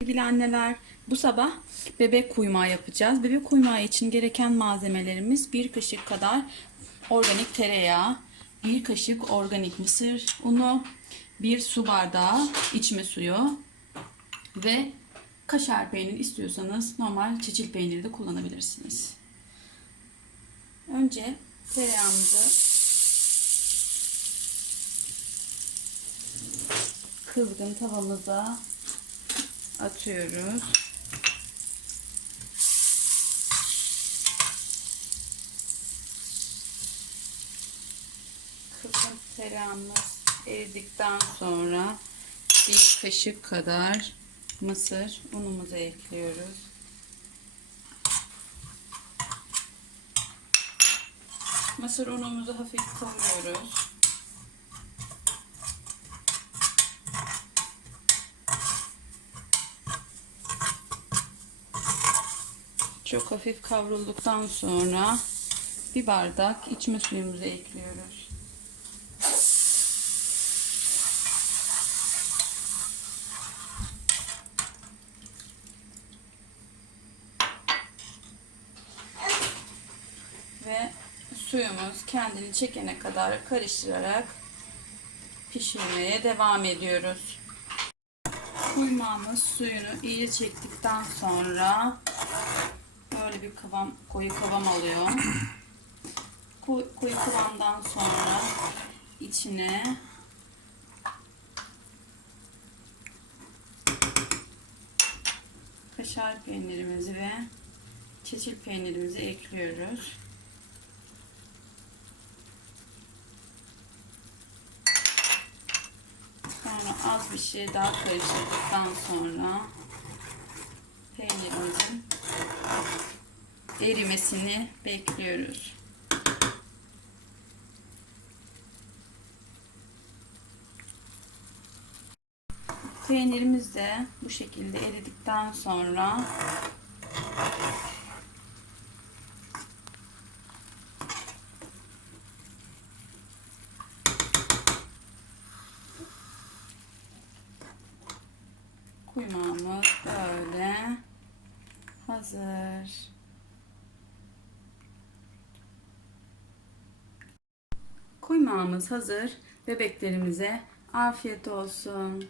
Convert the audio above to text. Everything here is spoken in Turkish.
Sevgili anneler, bu sabah bebek kuymağı yapacağız. Bebek kuymağı için gereken malzemelerimiz bir kaşık kadar organik tereyağı, bir kaşık organik mısır unu, bir su bardağı içme suyu ve kaşar peynir istiyorsanız normal çiçil peyniri de kullanabilirsiniz. Önce tereyağımızı kızgın tavamıza atıyoruz. Kızgın tereyağımız eridikten sonra bir kaşık kadar mısır unumuzu ekliyoruz. Mısır unumuzu hafif kavuruyoruz. Çok hafif kavrulduktan sonra bir bardak içme suyumuzu ekliyoruz. Ve suyumuz kendini çekene kadar karıştırarak pişirmeye devam ediyoruz. Kuymağımız suyunu iyi çektikten sonra böyle bir kıvam, koyu kıvam alıyor. Koyu, koyu kıvamdan sonra içine kaşar peynirimizi ve çeçil peynirimizi ekliyoruz. Sonra az bir şey daha karıştırdıktan sonra peynirimizin erimesini bekliyoruz. Peynirimiz de bu şekilde eridikten sonra kuymağımız böyle hazır. Kuymağımız hazır. Bebeklerimize afiyet olsun.